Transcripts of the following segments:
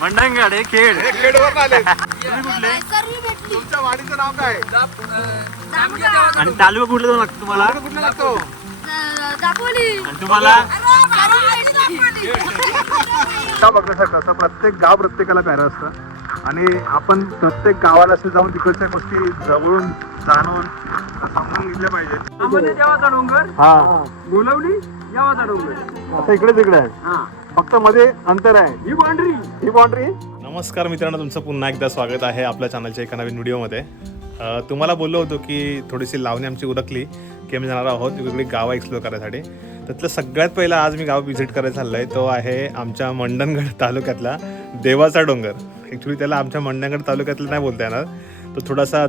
मंडणगड खेड खेडवर आले. तुम्ही कुठले? तुमच्या वाडीचं नाव काय? आणि तालुका कुठला जाऊ लागतो तुम्हाला? कुठलं लागतो? आणि तुम्हाला? का बघण्यासारखं असं प्रत्येक गाव प्रत्येकाला प्यारं असतं. आणि आपण प्रत्येक गावाला असे जाऊन तिकडच्या गोष्टी जवळून जाणून समजून घेतल्या पाहिजे देवाचा डोंगर हा. गोलवली देवाचा डोंगर. असं इकडे तिकडे आहे. फक्त मध्ये अंतर आहे. ही बांढरी ही बाउंड्री नमस्कार मित्रांनो तुमचं पुन्हा एकदा स्वागत आहे आपल्या चॅनलच्या एका नवीन व्हिडिओमध्ये अ, तुम्हाला बोललो होतो की थोडीशी लावणी आमची उरकली की आम्ही जाणार आहोत वेगवेगळी गावं एक्सप्लोर करायसाठी. त्यातलं सगळ्यात पहिला आज मी गाव व्हिजिट करायला चाललो आहे तो आहे आमच्या मंडणगड तालुक्यातला देवाचा डोंगर. ॲक्च्युली त्याला आमच्या मंडणगड तालुक्यातला नाही बोलता येणार. तो थोडासा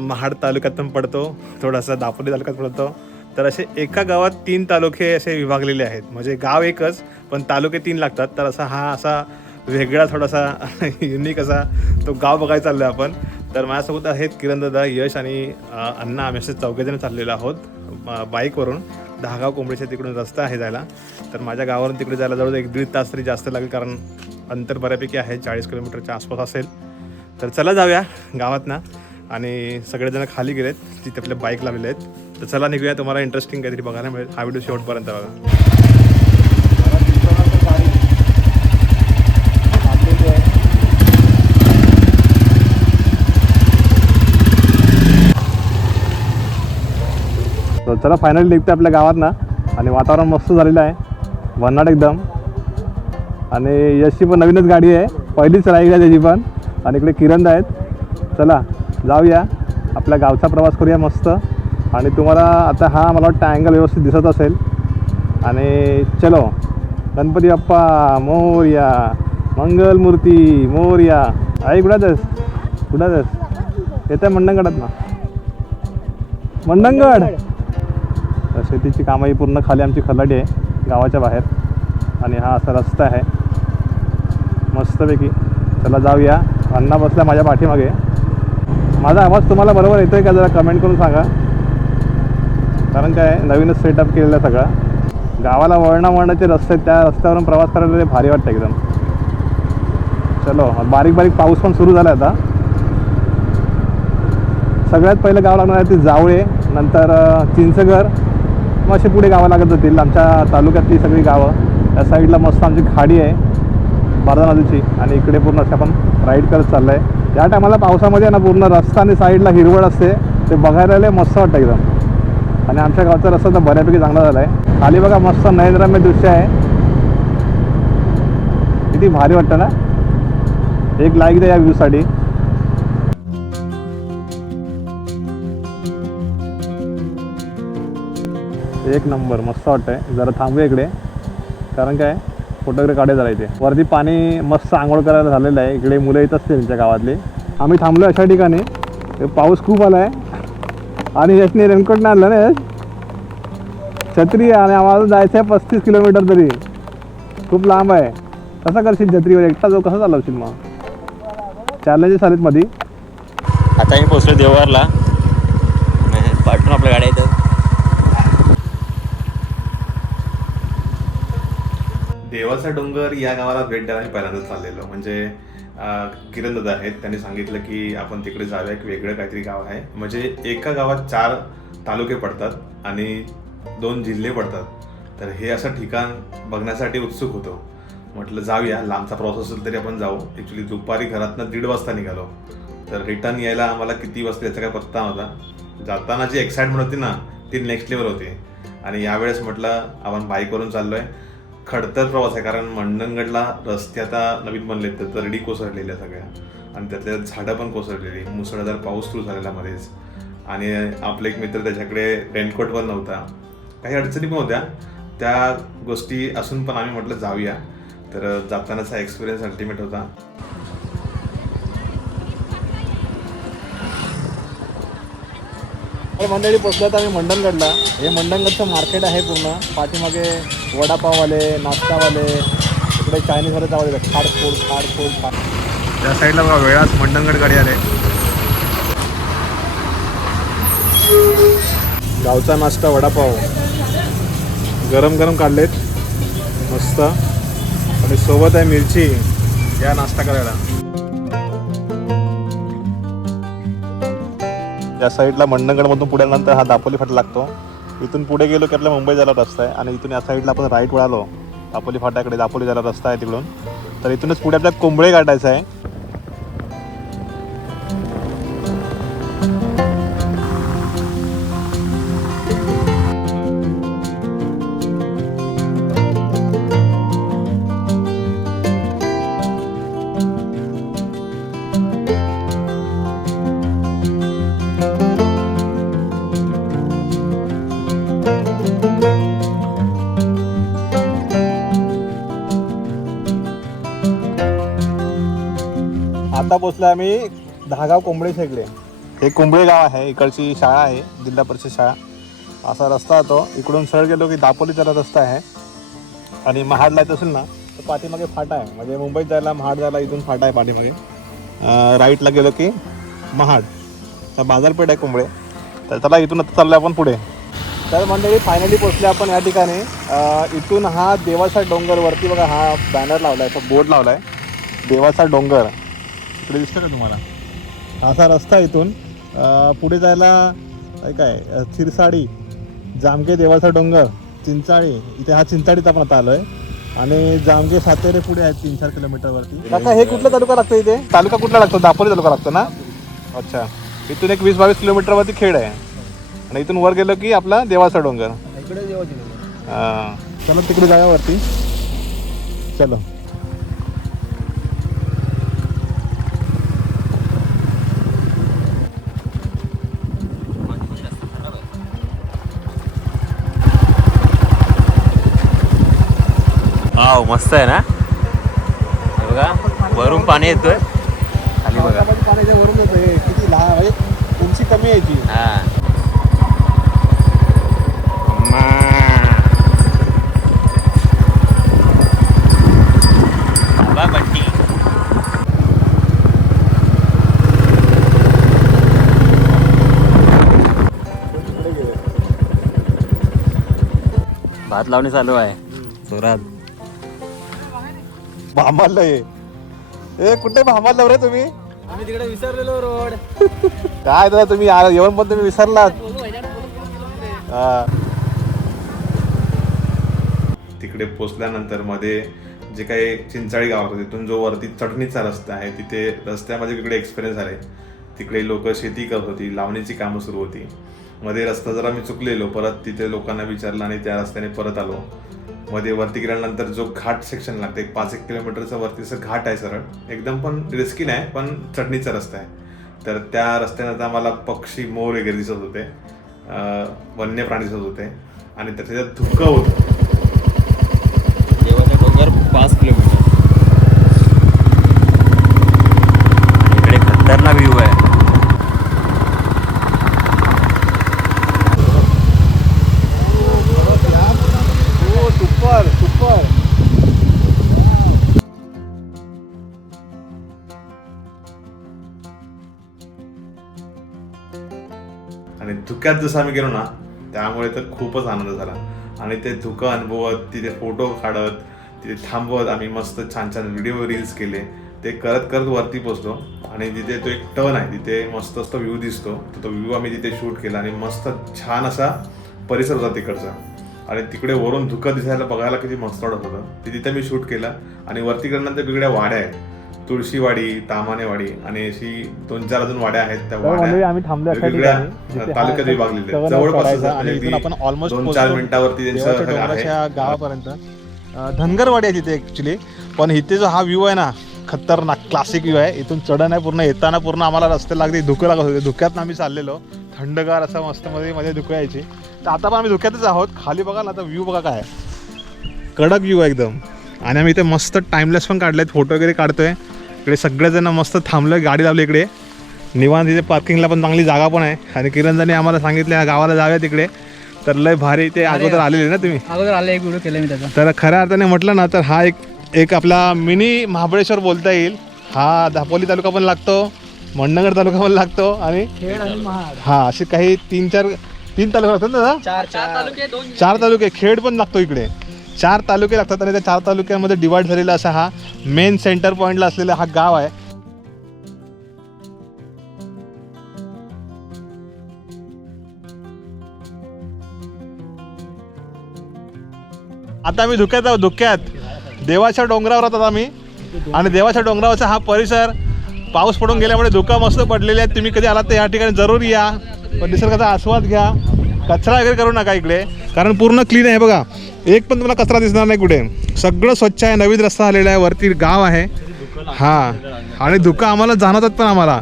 महाड तालुक्यात पण पडतो थोडासा दापोली तालुक्यात पडतो. तर असे एका गावात तीन तालुके असे विभागलेले आहेत. म्हणजे गाव एकच पण तालुके तीन लागतात. तर असा हा असा वेगळा थोडासा युनिक असा तो गाव बघायला चाललो आहे आपण. तर माझ्यासोबत आहेत किरणदादा यश आणि अण्णा. आम्ही असे चौघेजण चाललेलो आहोत बाईकवरून दहागाव कोंबडीच्या तिकडून रस्ता आहे जायला. तर माझ्या गावावरून तिकडे जायला जवळ एक दीड तास तरी जास्त लागेल कारण अंतर बऱ्यापैकी आहे. चाळीस किलोमीटरच्या आसपास असेल. तर चला जाऊया गावात ना आणि सगळेजण खाली गेलेत तिथे आपल्या बाईक लावलेले आहेत. तर चला निघूया तुम्हाला इंटरेस्टिंग काहीतरी बघायला मिळेल. हा व्हिडिओ शेवटपर्यंत बघा. तर चला फायनली निघते आपल्या गावात ना. आणि वातावरण मस्त झालेलं आहे. भन्नाट एकदम. आणि यशची पण नवीनच गाडी आहे. पहिलीच राहिली आहे त्याची पण. आणि इकडे किरण आहेत. चला. जाऊया. आपल्या गावचा प्रवास करूया मस्त. आणि तुम्हाला आता हा मला वाटतं अँगल व्यवस्थित दिसत असेल. आणि चलो. गणपती बाप्पा मोर्या. मंगलमूर्ती मोर्या. आई कुठातच गुडादस येत आहे मंडणगडात ना? मंडणगड! तर शेतीची कामं ही पूर्ण खाली आमची खलाडी आहे गावाच्या बाहेर. आणि हा असा रस्ता आहे. मस्तपैकी. चला जाऊया. अण्णा बसला माझ्या पाठीमागे. माझा आवाज तुम्हाला बरोबर येतो आहे का जरा कमेंट करून सांगा. कारण काय नवीनच सेटअप केलेलं आहे सगळं. गावाला वळणा वळणाचे रस्ते आहेत, त्या रस्त्यावरून प्रवास करायला भारी वाटतं एकदम. चलो बारीक बारीक पाऊस पण सुरू झाला आहे आता. सगळ्यात पहिलं गाव लागणार आहे ते जावळे नंतर चिंचगर चिंचघर. मग असे पुढे गावं लागत जातील. आमच्या तालुक्यातली सगळी गावं. त्या साईडला मस्त आमची खाडी आहे बारदा नदीची आणि इकडे पूर्ण असे आपण राईड करत चाललं आहे या टायमाला पावसामध्ये ना पूर्ण रस्ता आणि साईडला हिरवळ असते. ते बघायला लय मस्त वाटतं एकदम. आणि आमच्या गावचा रस्ता तर बऱ्यापैकी चांगला झाला आहे खाली बघा मस्त नयनरम्य दृश्य आहे. किती भारी वाटतं ना? एक लाईक द्या या व्ह्यूसाठी एक नंबर मस्त वाटतंय. जरा थांबूया इकडे. कारण काय? फोटोग्राफी काढायला इथे. वरती पाणी मस्त आंघोळ करायला झालेलं आहे. इकडे मुलं येत असतील त्यांच्या गावातले. आम्ही थांबलो अशा ठिकाणी. पाऊस खूप आला आहे आणि यशने रेनकोट नाही. आणलं ना यश छत्री आहे आणि आम्हाला जायचं आहे पस्तीस किलोमीटर तरी. खूप लांब आहे. कसा करशील छत्रीवर? एकटा जो कसं चालवशील मग? चॅलेंजेस आलेत मध्ये आता मी पोचलो देवारला पाठवून आपल्या गाड्या येतात देवाचा डोंगर या गावाला भेट द्यायला मी पहिल्यांदाच चाललेलो. म्हणजे किरणदादा किरण दादा आहेत. त्यांनी सांगितलं की आपण तिकडे जाऊया. एक वेगळं काहीतरी गाव आहे. म्हणजे एका गावात चार तालुके पडतात आणि दोन जिल्हे पडतात. तर हे असं ठिकाण बघण्यासाठी उत्सुक होतो. म्हटलं जाऊया. लांबचा प्रवास असेल तरी आपण जाऊ. ॲक्च्युली दुपारी घरातनं दीड वाजता निघालो. तर रिटर्न यायला आम्हाला किती वाजता याचा काय पत्ता नव्हता. जाताना जी एक्साइटमेंट होती ना ती नेक्स्ट लेवल होती. आणि यावेळेस म्हटलं आपण बाईकवरून चाललो आहे खडतर प्रवास आहे कारण मंडणगडला रस्ते आता नवीन बनले तर दरडी कोसळलेल्या सगळ्या. आणि त्यातल्या झाडं पण कोसळलेली मुसळधार पाऊस सुरू झालेला मध्येच. आणि आपले एक मित्र त्याच्याकडे रेनकोट पण नव्हता. काही अडचणी पण होत्या. त्या गोष्टी असून पण आम्ही म्हटलं जाऊया. तर जातानाचा एक्सपिरियन्स अल्टिमेट होता. हे मंडळी पोचल्यात आम्ही मंडणगडला. हे मंडणगडचं मार्केट आहे पूर्ण. पाठीमागे वडापाववाले नाश्तावाले इकडे चायनीजवाले चावले खाड फूड खाड फूड खाड त्या साईडला बघा वेळाच मंडणगड गाडी आले. गावचा नाश्ता वडापाव. गरम गरम काढलेत. मस्त. आणि सोबत आहे मिरची. या नाश्ता करायला. या साईडला मंडणगडमधून पुढे आल्यानंतर हा दापोली फाटा लागतो. इथून पुढे गेलो की आपल्या मुंबई जायला रस्ता आहे आणि इथून या साईडला आपण राईट वळालो. दापोली फाट्याकडे दापोली जायला रस्ता आहे तिकडून. तर इथूनच पुढे आपल्याला कोंबळे गाठायचं आहे. आता आम्ही दहागाव कोंबडे शेगडे हे कुंबळे गाव आहे इकडची शाळा आहे जिल्हा परिषद शाळा. असा रस्ता येतो इकडून सरळ गेलो की दापोलीचा रस्ता आहे. आणि महाडला येत असेल ना तर पाठीमागे फाटा आहे. म्हणजे मुंबईत जायला महाड जायला इथून फाटा आहे पाठीमागे. राईटला गेलो की महाड. तर बाजारपेठ आहे कुंबळे तर चला इथून आता चाललं आपण पुढे. तर मंडळी फायनली पोचले आपण या ठिकाणी. इथून हा देवाचा डोंगर वरती बघा हा बॅनर लावला आहे बोर्ड लावला आहे देवाचा डोंगर. इकडे दिसतं का तुम्हाला? हा असा रस्ता आहे इथून पुढे जायला काय चिरसाडी जामगे देवाचा डोंगर चिंचाळी इथे हा चिंचाळीत आपण आता आलोय. आणि जामगे सातेरे पुढे आहेत तीन चार किलोमीटरवरती. काका हे कुठला तालुका लागतो इथे? तालुका कुठला लागतो? दापोली तालुका लागतो ना? अच्छा. इथून एक वीस बावीस किलोमीटरवरती खेड आहे. आणि इथून वर गेलो की आपला देवाचा डोंगर. चला तिकडे जाऊया वरती. चलो. मस्त आहे ना? हे बघा वरून पाणी येतोय. खाली बघा. पाण्याच्या वरून येतं हे किती लहान म्हणजे उंची कमी आहे याची हा. बा बट्टी भात लावणी चालू आहे. जोरात. हे ए कुठे भांबारलं रे तुम्ही? आम्ही तिकडे विसरलेलो रोड. काय दादा तुम्ही आ- येऊन पण तुम्ही विसरलात. हा. तिकडे पोचल्यानंतरमध्ये जे काही चिंचाळी गाव होतं तिथून जो वरती चढणीचा रस्ता आहे तिथे रस्त्यामध्ये तिकडे एक्सपिरियन्स आले तिकडे लोक शेती करत होती लावणीची कामं सुरू होती. मध्ये रस्ता जरा मी चुकलेलो परत तिथे लोकांना विचारलं आणि त्या रस्त्याने परत आलो. मध्ये वरती गेल्यानंतर जो घाट सेक्शन लागतं एक पाच एक किलोमीटरचा वरती असं घाट आहे सरळ. एकदम पण रिस्की नाही पण चढणीचा रस्ता आहे. तर त्या रस्त्यानं आता आम्हाला पक्षी मोर वगैरे दिसत होते. वन्य प्राणी दिसत होते. आणि त्याच्यात धुकं होतं. धुक्यात जसं आम्ही गेलो ना त्यामुळे तर खूपच आनंद झाला. आणि ते धुकं अनुभवत तिथे फोटो काढत तिथे थांबवत आम्ही मस्त छान छान व्हिडिओ रील्स केले. ते करत करत वरती पोचलो आणि तिथे तो एक टर्न आहे तिथे मस्त असतो व्ह्यू दिसतो. तर तो व्ह्यू आम्ही तिथे शूट केला आणि मस्त छान असा परिसर होता तिकडचा. आणि तिकडे वरून धुकं दिसायला बघायला किती मस्त वाटत होतं. ते तिथे मी शूट केला आणि वरती गेल्यानंतर वेगळ्या वाड्या आहेत. तुळशीवाडी तामानेवाडी आणि अशी दोन चार अजून वाड्या आहेत त्या वाड्या आम्ही थांबलो तालुक्यात विभागलेले आहेत. जवळपास आपण ऑलमोस्ट दोन चार मिनिटावरती त्यांचं घर आहे. डोंगराच्या गावापर्यंत. धनगरवाडी आहे तिथे ऍक्च्युली पण इथे जो हा व्ह्यू आहे ना खतरनाक क्लासिक व्ह्यू आहे. इथून चढण आहे पूर्ण येताना पूर्ण आम्हाला रस्ते लागते धुकं लागत होते. धुक्यात आम्ही चाललेलो. थंडगार असं मस्त मध्ये मध्ये धुकं यायची. तर आता पण आम्ही धुक्यातच आहोत. खाली बघा ना आता व्ह्यू बघा काय. कडक व्ह्यू आहे एकदम. आणि आम्ही इथे मस्त टाइमलेस पण काढलेत. फोटो वगैरे काढतोय. इकडे सगळेजण मस्त थांबलोय गाडी लावली इकडे. निवांत तिथे पार्किंगला पण चांगली जागा पण आहे. आणि किरणजांनी आम्हाला सांगितलं या गावाला जाऊया तिकडे. तर लय भारी ते अगोदर आलेले ना तुम्ही? अगोदर आले एक व्हिडिओ केला मी त्याचा. तर खऱ्या अर्थाने म्हटलं ना तर हा एक एक आपला मिनी महाबळेश्वर बोलता येईल. हा दापोली तालुका पण लागतो मंडणगड तालुका पण लागतो आणि खेड आणि महाड. हा असे काही तीन चार तीन तालुके लागतात ना दादा? चार. चार तालुके दोन चार तालुके खेड पण लागतो इकडे. चार तालुके लागतात आणि त्या चार तालुक्यांमध्ये डिवाइड झालेला असा हा मेन सेंटर पॉईंटला असलेला हा गाव आहे. आता आम्ही धुक्यात आहोत धुक्यात. देवाच्या डोंगरावर आहोत आम्ही. आणि देवाच्या डोंगरावरचा हा परिसर पाऊस पडून गेल्यामुळे धुका मस्त पडलेले आहेत. तुम्ही कधी आलात तर या ठिकाणी जरूर या. पण निसर्गाचा आस्वाद घ्या. कचरा वगैरे करू नका इकडे. कारण पूर्ण क्लीन आहे बघा. एक पण तुम्हाला कचरा दिसणार नाही कुठे. सगळं स्वच्छ आहे नवीन रस्ता आलेला आहे वरती गाव आहे. हा. आणि धुका आम्हाला जाणवतात पण आम्हाला.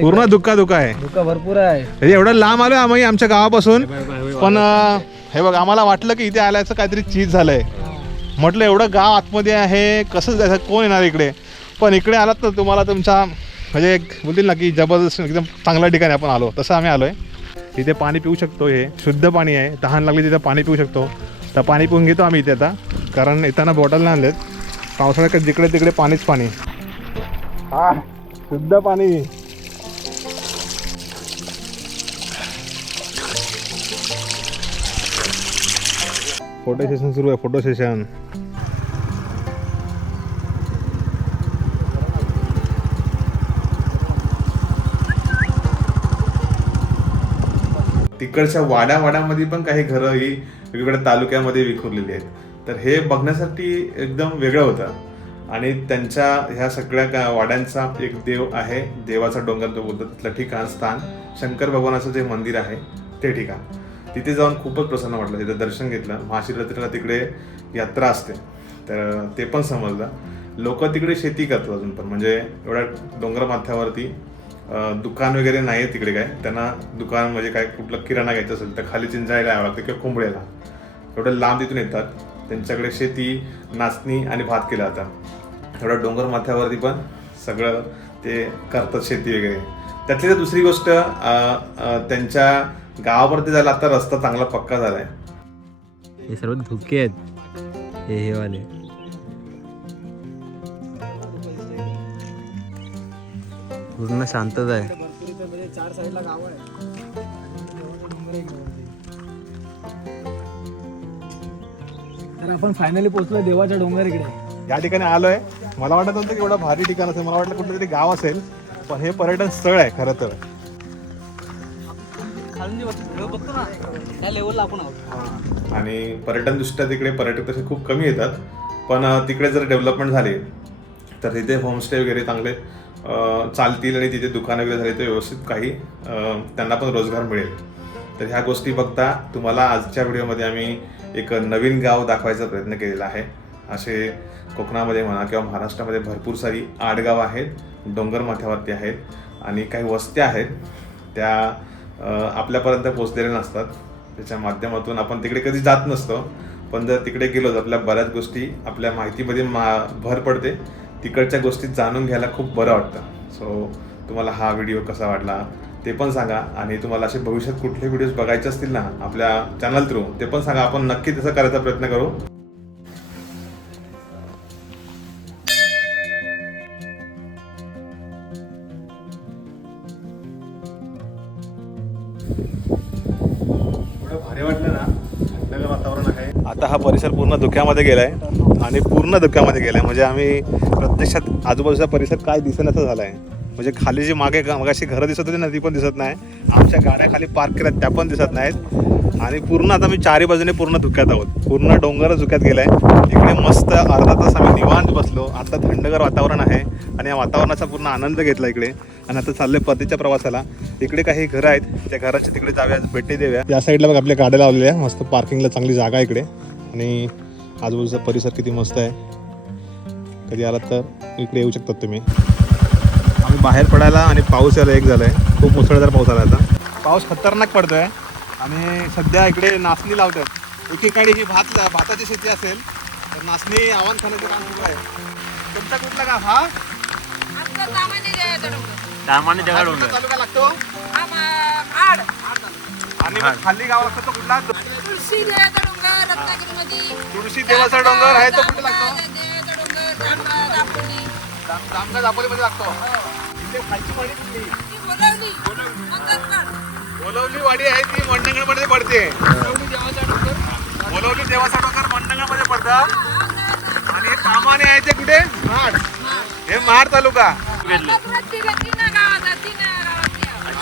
पूर्ण धुका धुका आहे. भरपूर आहे. म्हणजे एवढं लांब आलो आम्ही आमच्या गावापासून. पण हे बघ आम्हाला वाटलं की इथे आल्याचं काहीतरी चीज झालंय. म्हटलं एवढं गाव आतमध्ये आहे कसं जायचं? कोण येणार इकडे? पण इकडे आलात तर तुम्हाला तुमचा म्हणजे एक बोलतील ना की जबरदस्त एकदम चांगल्या ठिकाणी आपण आलो. तसं आम्ही आलोय. तिथे पाणी पिऊ शकतो हे. शुद्ध पाणी आहे. तहान लागली तिथे पाणी पिऊ शकतो. तर पाणी पिऊन घेतो आम्ही इथे आता. कारण येताना बॉटल नाही आणलेत. पावसाळ्यात जिकडे तिकडे पाणीच पाणी. हा शुद्ध पाणी. फोटो सेशन सुरू आहे फोटो सेशन इकडच्या वाड्या पण काही घरं ही वेगवेगळ्या तालुक्यामध्ये विखुरलेली आहेत. तर हे बघण्यासाठी एकदम वेगळं होतं. आणि त्यांच्या ह्या सगळ्या का वाड्यांचा एक देव आहे. देवाचा डोंगर जो बोलतो तिथलं ठिकाण स्थान. शंकर भगवानाचं जे मंदिर आहे ते ठिकाण. तिथे जाऊन खूपच प्रसन्न वाटलं. तिथं दर्शन घेतलं. महाशिवरात्रीला तिकडे यात्रा असते. तर ते पण समजलं. लोक तिकडे शेती करतात अजून पण. म्हणजे एवढ्या डोंगर माथ्यावरती दुकान वगैरे नाही आहे तिकडे काय. त्यांना दुकान म्हणजे काय कुठलं किराणा घ्यायचं असेल तर खाली चिंचायला यावं लागतं किंवा कोंबड्याला. एवढं लांब तिथून येतात. त्यांच्याकडे शेती नाचणी आणि भात केला जाता. थोडं डोंगर माथ्यावरती पण सगळं ते करतात शेती वगैरे. त्यातली तर दुसरी गोष्ट त्यांच्या गावावरती जायला आता रस्ता चांगला पक्का झालाय. हे सर्व धुके आहेत. हे वाले. पूर्ण शांतता आहे. भरपूर इथे म्हणजे चार साईडला गाव आहे डोंगर एक वरती. तर आपण फायनली पोहोचलो देवाच्या डोंगर इकडे या ठिकाणी आलोय. मला वाटत होतं की एवढं भारी ठिकाण असेल. मला वाटलं कुठलं तरी गाव असेल. पण हे पर्यटन स्थळ आहे खरं तर. खालून जे बघतो बघतो ना त्या लेवलला आपण आहोत आणि पर्यटनदृष्ट्या तिकडे पर्यटक तसे खूप कमी येतात. पण तिकडे जर डेव्हलपमेंट झाली तर तिथे होमस्टे वगैरे चांगले चालतील आणि तिथे दुकानं वगैरे झाली तर व्यवस्थित काही त्यांना पण रोजगार मिळेल. तर ह्या गोष्टी बघता तुम्हाला आजच्या व्हिडिओमध्ये आम्ही एक नवीन गाव दाखवायचा प्रयत्न केलेला आहे. असे कोकणामध्ये म्हणा किंवा महाराष्ट्रामध्ये भरपूर सारी आडगाव आहेत डोंगर माथ्यावरती आहेत आणि काही वस्त्या आहेत. त्या आपल्यापर्यंत पोचलेल्या नसतात. त्याच्या माध्यमातून आपण तिकडे कधी जात नसतो. पण जर तिकडे गेलो तर आपल्या बऱ्याच गोष्टी आपल्या माहितीमध्ये मा भर पडते. तिकडच्या गोष्टी जाणून घ्यायला खूप बरं वाटतं. सो तुम्हाला हा व्हिडिओ कसा वाटला ते पण सांगा. आणि तुम्हाला असे भविष्यात कुठले व्हिडिओज बघायचे असतील ना आपल्या चॅनल थ्रू ते पण सांगा. आपण नक्की तसं करायचा प्रयत्न करू. एवढं भारी वाटलं ना वातावरण आहे. आता हा परिसर पूर्ण धुक्यामध्ये गेलाय. आणि पूर्ण धुक्यामध्ये आहे म्हणजे आम्ही प्रत्यक्षात आजूबाजूचा परिसर काय दिसेनासा आहे म्हणजे खाली जी मागे मागाशी घरं दिसत होती ना ती पण दिसत नाही. आमच्या गाड्या खाली पार्क केल्या त्या पण दिसत नाहीत. आणि पूर्ण आता मी चारी बाजूने पूर्ण धुक्यात आहोत. पूर्ण डोंगर धुक्यात गेला आहे इकडे मस्त अर्धा तास आम्ही निवांत बसलो. आता थंडगार वातावरण आहे आणि या वातावरणाचा पूर्ण आनंद घेतला इकडे. आणि आता चालले परतीच्या प्रवासाला. इकडे काही घरं आहेत. त्या घराच्या तिकडे जाऊया भेटी देऊया. या साईडला बघ आपल्या गाड्या लावलेल्या. आहे. मस्त पार्किंगला चांगली जागा आहे इकडे. आणि आजूबाजूचा परिसर किती मस्त आहे. कधी आलात तर इकडे येऊ शकतात तुम्ही. आम्ही बाहेर पडायला आणि पाऊस यायला एक झालाय. खूप मुसळधार पाऊस आला आता. पाऊस खतरनाक पडतोय. आणि सध्या इकडे नाचणी लावतात. एकेकाळी ही भात भाताची शेती असेल तर नाचणी आव्हान खाण्याचं काम सुरू आहे. तुमचा कुठला गाव हा? सामान्य तालुका लागतो. आणि मग खाली गाव लागतो तो कुठला? तुळशी देवाचा डोंगर रत्नागिरीमध्ये. तुळशी देवाचा डोंगर आहे तो कुठे लागतो? देवाचा डोंगर दापोली. दापोलीमध्ये लागतो. इथे खालची पाणी कुठली? ती बोलावली. अंगणवाड. बोलवली वाडी आहे ती मंडणगडमध्ये पडते. बोलवली देवाचा डोंगर. मंडणगडमध्ये पडतात आणि हे तामाने आहे ते कुठे? महाड हे महाड तालुका. गावाचा तीन गावाची आहे.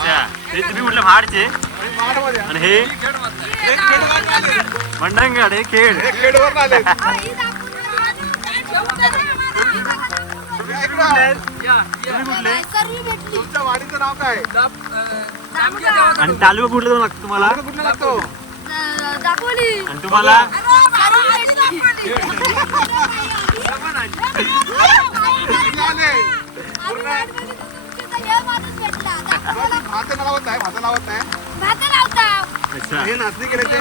अच्छा. हे तुम्ही कुठले महाडचे आणि हे? मंडणगड. मंडणगड हे खेड. तुम्ही कुठले? तुमच्या वाडीचं नाव काय. आणि तालुका कुठला जाऊ लागतो तुम्हाला? कुठलं लागतो? दापोली. आणि तुम्हाला? भात लावत नाही भात लावत नाही अच्छा हे नाचणी केले ते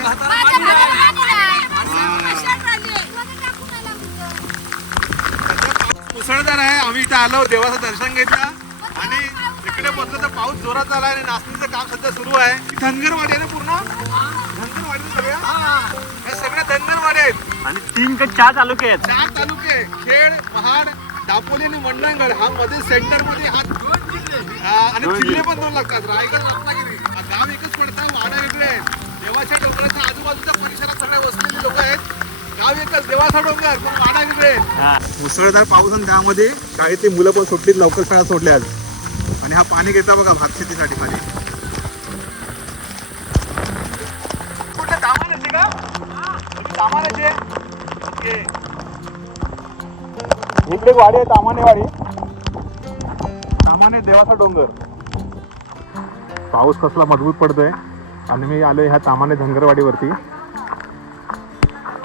मुसळधार आहे. आम्ही इथे आलो देवाचं दर्शन घेतलं. आणि इकडे बसलो तर पाऊस जोरात आला आणि नाचणीचं काम सध्या सुरू आहे. धनगरवाडी आहे ना पूर्ण? धनगरवाडी सगळ्या हे. सगळ्या धनगरवाडी आहेत. आणि तीन का चार तालुके आहेत. चार तालुके खेड महाड दापोली आणि मंडणगड. हा मध्ये सेंटरमध्ये हा, आणि जिल्हे. पण दोन लागतात रायगड रत्नागिरी. गाव एकच पडतं वाडा वेगळे आहेत. देवाच्या डोंगराच्या आजूबाजूच्या परिसरात सगळे वसलेले लोक आहेत. गाव एकच देवाचा डोंगर पण वाडा वेगळे आहेत. हा. मुसळधार पाऊस आणि त्यामध्ये काही ती मुलं पण सुटलीत लवकर शाळा सोडल्या आणि हा पाणी घेता बघा भात शेतीसाठी पाणी. कुठले दामानाचे का? तुम्ही दामानाचे ओके. इकडे वाडी आहे तामाने वाडी तामाने देवाचा डोंगर. पाऊस कसला मजबूत पडतोय. आणि मी आलो ह्या तामाने धनगरवाडीवरती.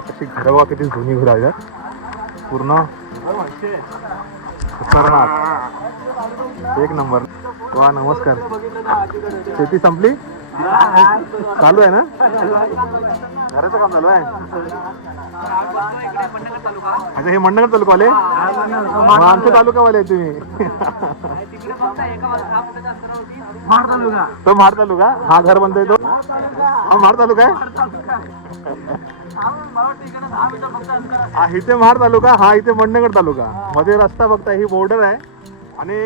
अशी घरवा किती जुनी घर आहेत. पूर्ण खतरनाक एक नंबर. वा नमस्कार. शेती संपली? चालू आहे ना? घराचं काम चालू आहे. अच्छा हे मंडणगड तालुका आले मग आमच्या तालुकावाले आहे तुम्ही. तो महाड तालुका? हा घर बनतोय तो. हा महाड तालुका आहे? हा इथे महाड तालुका हा इथे मंडणगड तालुका. मध्ये रस्ता बघताय ही बॉर्डर आहे. आणि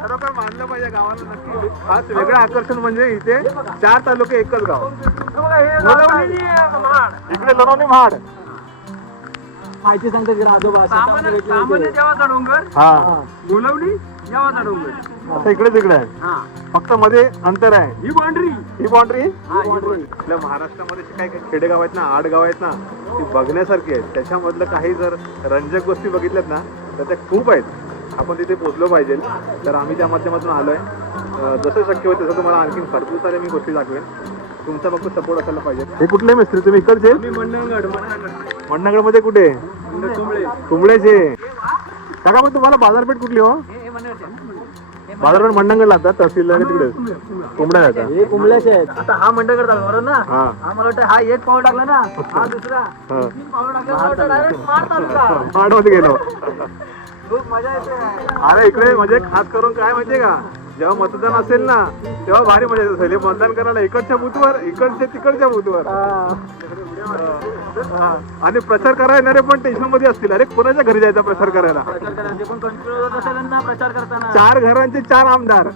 खरोखर मानलं पाहिजे गावाला नक्की. खास वेगळं आकर्षण म्हणजे इथे चार तालुके एकच गाव. इकडे लोणवली महाड. माहिती सांगते जरा आजोबा सामान्य देवाचा डोंगर हा. गोलवली देवाचा डोंगर. असं इकडे तिकडे आहे. हा. फक्त मध्ये अंतर आहे. ही बाउंड्री ही बाउंड्री. आपल्या महाराष्ट्रामध्ये काही काही खेडेगाव आहेत ना आड गाव आहेत ना ती बघण्यासारखी आहेत. त्याच्यामधलं काही जर रंजक गोष्टी बघितल्यात ना तर त्या खूप आहेत. आपण तिथे पोहोचलो पाहिजे. तर आम्ही त्या माध्यमातून आलोय. अं, जसं शक्य होईल तसं तुम्हाला आणखी भरपूर साऱ्या मी गोष्टी दाखवेन. तुमचा फक्त सपोर्ट असायला पाहिजे. हे कुठले मिस्त्री? तुम्ही इकडचे? मंडणगड मंडणगड मंडणगड. मध्ये कुठे? कुंबळेचे काका मग तुम्हाला बाजारपेठ कुठली हो? बाजारपेठ मंडणगड लागतात तहसील आणि तिकडे. कोंबड्या जातात हे कुंबळ्याचे आहेत. आता हा मंडणगड चालू बरोबर ना? हा. हा मला वाटतं हा एक पाऊल टाकला ना? हा दुसरा. हा. तीन पाऊल टाकला मला वाटतं direct मार तालुका. माडमध्ये गेलो. खूप मजा येते. अरे इकडे म्हणजे खास करून काय माहितीये का? जेव्हा मतदान असेल ना तेव्हा भारी मजा येत असेल. हे मतदान करायला इकडच्या बूथवर इकडच्या तिकडच्या बूथवर. हा. आणि प्रचार करायला येणारे पण टेन्शनमध्ये असतील. अरे कोणाच्या घरी जायचा प्रचार करायला? चार घरांचे चार आमदार.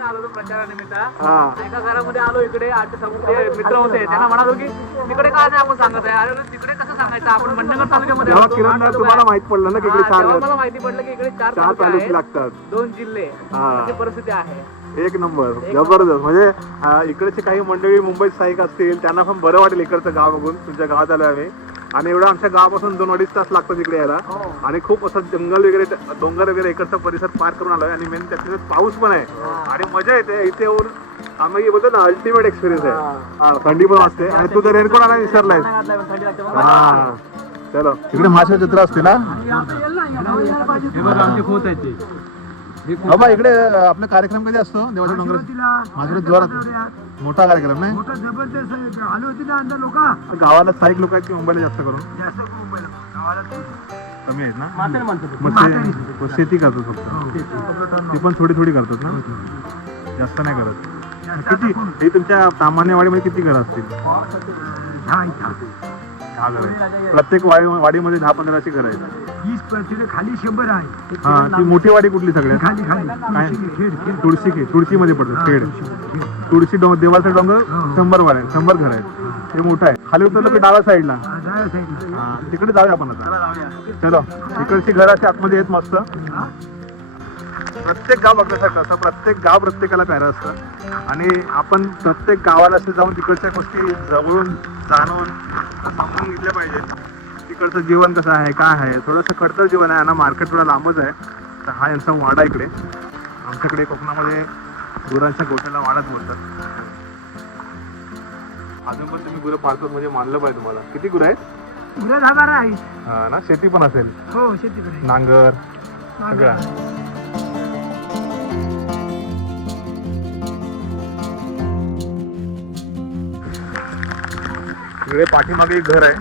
इकडे आलो प्रचारानिमित्त. हा. एका घरामध्ये आलो इकडे आठ समुद्र मित्र होते त्यांना म्हणालो की तिकडे काय नाही आपण सांगत आहे? अरे तिकडे कसं सांगायचं? आपण मंडणगड तालुक्यामध्ये तेव्हा आलो, तालुका तुम्हाला आहे. माहीत पडलं ना की हा, चार तेव्हा मला माहिती पडलं की इकडे चार चार तालुका तालुके आहेत लागतात. दोन जिल्हे हा. अशी परिस्थिती आहे. एक नंबर. जबरदस्त. म्हणजे हा, इकडचे काही मंडळी मुंबईत स्थायिक असतील त्यांना पण बरं वाटेल इकडचं गाव बघून. तुमच्या गावात आलोय आम्ही. आणि एवढं आमच्या गावापासून दोन अडीच तास लागतात इकडे यायला. आणि खूप असं जंगल वगैरे डोंगर वगैरे इकडचा परिसर पार करून आलोय. आणि मेन त्याच्यात पाऊस पण आहे. आणि मजा येते. इथे येऊन आम्ही बोलतो ना अल्टिमेट एक्सपिरियन्स आहे. हा, थंडी पण वाजते. आणि तू तर रेनकोट आला विसरलाय लागते. हा. चलो. इकडे माशा चित्र असते ना? हे आमचे ते. बाबा इकडे आपला कार्यक्रम कधी असतो देवाच्या डोंगरात. माझ्या जोरात मोठा कार्यक्रम नाही? जबरदस्त आले होते ना अंदर लोक गावाला स्थायिक लोक आहेत की मुंबईला जास्त करून? कमी आहेत ना? शेती करतो फक्त. ती पण थोडी थोडी करतात ना? जास्त नाही करत. किती? हे तुमच्या सामान्य वाडीमध्ये किती घरं असतील? प्रत्येक वाडी वाडीमध्ये दहा पंधरा अशी घर आहेत. वीस तिथे खाली शंभर आहे. हा ती मोठी वाडी कुठली सगळ्यात? खाली खाली. काय? खेड खेड. तुळशी खेड. तुळशीमध्ये पडतं खेड. तुळशी डोंगर देवाचा डोंगर शंभर वाड्या आहेत शंभर घर आहेत. ते मोठं आहे. खाली उतरलं की डाव्या साईडला. डाव्या साईडला. हा, तिकडे जाऊया आपण आता. चलो इकडची घर अशी आतमध्ये आहेत मस्त. प्रत्येक गाव बघण्यासारखं असं प्रत्येक गाव प्रत्येकाला प्यारं असतं. आणि आपण प्रत्येक गावाला असं जाऊन तिकडच्या गोष्टी जवळून जाणून समजून घेतल्या पाहिजेत. तिकडचं जीवन कसं आहे काय आहे? थोडंसं कडतर जीवन आहे. ना मार्केट थोडा लांबच आहे. तर हा यांचा वाडा इकडे. आमच्याकडे कोकणामध्ये गुरांच्या गोठ्याला वाडाच बोलतात अजून पण तुम्ही गुरं पाळतात म्हणजे मानलं पाहिजे तुम्हाला. किती गुरं आहेत? गुरं दहा बारा आहे हा ना? शेती पण असेल. हो शेतीकडे नांगर. सगळं. इकडे पाठीमागे एक घर आहे.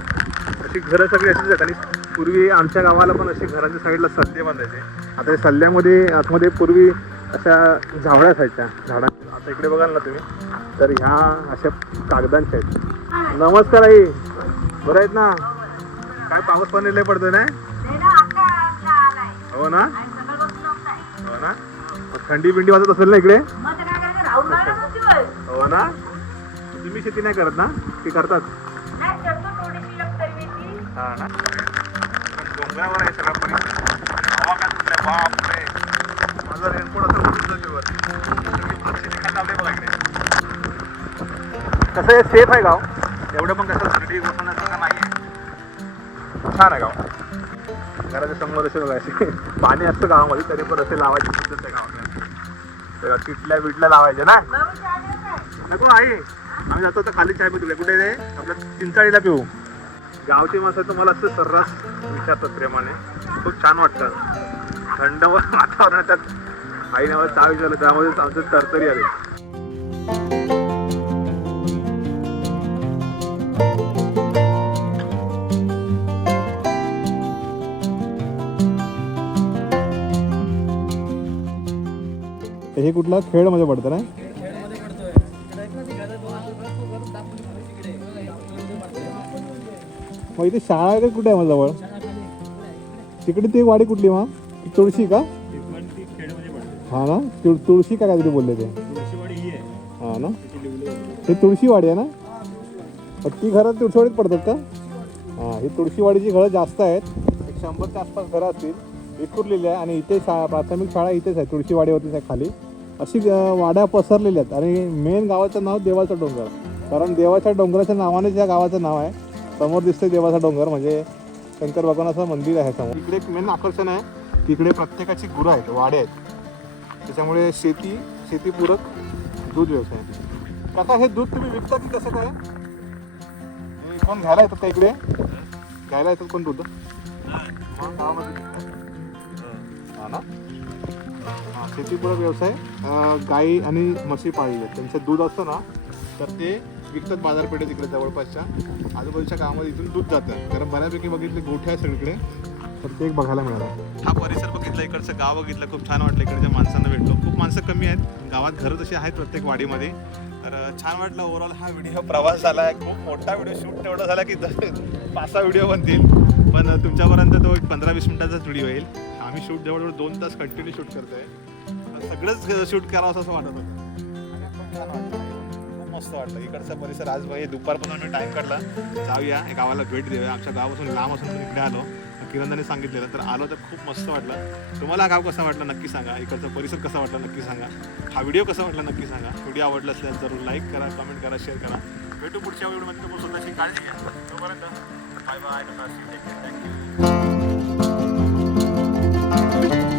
अशी घरं सगळी अशीच आहेत. आणि पूर्वी आमच्या गावाला पण अशी घराच्या साईडला सल्ले बांधायचे. आता या सल्ल्यामध्ये आतमध्ये पूर्वी अशा झावळ्या असायच्या. झाडांच्या आता इकडे बघाल ना तुम्ही तर ह्या अशा कागदांच्या आहेत. नमस्कार आई. बरं आहेत ना? काय पाऊस पाणी लय पडतोय ना? हो ना? हो थंडी बिंडी वाजत असेल ना इकडे? हो ना? तुम्ही शेती नाही करत ना? की करतात. हा ना? डोंगरावर आहे सगळं परिसर हवा काय सुटल्या बापरे. माझा रेनकोट असं उडून जाते वर सगळी भात शेती खायला लावली बघा इकडे. कसं आहे? सेफ आहे गाव. एवढं पण कसं थंडी नाही आहे छान आहे गाव. घराच्या समोर असे बघा असे. पाणी असतं गावामध्ये तरी पण असे लावायचे पद्धत तर चिटल्या बिटल्या लावायच्या ना? नको आई आम्ही जातो तर खाली चाय पितो कुठे रे? आपल्या चिंचाळीला पिऊ. गावची माणसं तुम्हाला असं सर्रास विचारतात प्रेमाने. खूप छान वाटतं. थंड वातावरणात त्यात आईने आम्हाला चहा विचारलं त्यामध्ये आमचं तरतरी आले. हे कुठला खेळमध्ये पडतं ना? मग इथे शाळा वगैरे कुठे आहे मग जवळ? तिकडे ती वाडी कुठली मग? तुळशी का? हा ना? तुळ तुळशी का काहीतरी बोलले ते? हा ना? हे तुळशीवाडी आहे ना? मग ती घरं तुळशीवाडीत पडतात का? हां ही तुळशीवाडीची घरं जास्त आहेत. एक शंभरच्या आसपास घरं असतील. विखुरलेली आहे आणि इथे शा प्राथमिक शाळा इथेच आहे. तुळशीवाडीवरतीच आहे खाली. अशी वाड्या पसरलेल्या आहेत. आणि मेन गावाचं नाव देवाचा डोंगर. कारण देवाच्या डोंगराच्या नावानेच या गावाचं नाव आहे. समोर दिसतंय देवाचा डोंगर म्हणजे शंकर भगवानाचं मंदिर आहे समोर. इकडे एक मेन आकर्षण आहे. की इकडे प्रत्येकाची गुरं आहेत वाडे आहेत. त्याच्यामुळे शेती शेतीपूरक दूध व्यवसाय. काका हे दूध तुम्ही विकता की कसं काय? कोण घ्यायला येतात का इकडे? घ्यायला येतात कोण दूध. हा ना? शेतीपूरक व्यवसाय गाई आणि म्हशी पाळली आहेत. त्यांचं दूध असतं ना तर ते विकतात बाजारपेठेत इकडे जवळपासच्या. आजूबाजूच्या गावामध्ये इथून दूध जातं. कारण बऱ्यापैकी बघितले गोठे आहे सगळीकडे. तर ते एक बघायला मिळालं. हा परिसर बघितला इकडचं गाव बघितलं खूप छान वाटलं इकडच्या माणसांना भेटलो खूप माणसं कमी आहेत. गावात घरं तशी आहेत प्रत्येक वाडीमध्ये. तर छान वाटलं ओव्हरऑल हा व्हिडिओ प्रवास झाला. आहे खूप मोठा व्हिडिओ शूट तेवढा झाला की पाच सहा व्हिडिओ बनतील. पण तुमच्यापर्यंत तो एक पंधरा वीस मिनिटाचाच व्हिडिओ येईल. आम्ही शूट जवळजवळ दोन तास कंटिन्यू शूट करतोय. सगळंच शूट करावं असं वाटत होतं. खूप मस्त वाटलं. इकडचा परिसर आज भाई दुपारपासून आम्ही टाईम काढला. जाऊया या गावाला भेट देऊया. आमच्या गावापासून लांब असून इकडे आलो. किरणदाने सांगितलेलं तर आलो तर खूप मस्त वाटलं. तुम्हाला हा गाव कसा वाटला नक्की सांगा. इकडचा परिसर कसा वाटला नक्की सांगा. हा व्हिडिओ कसा वाटला नक्की सांगा. व्हिडिओ आवडला असल्यास जरूर लाईक करा कमेंट करा शेअर करा. भेटू पुढच्या व्हिडिओमध्ये तुम्ही स्वतःची काळजी घ्या. तोपर्यंत बाय बाय थँक्यू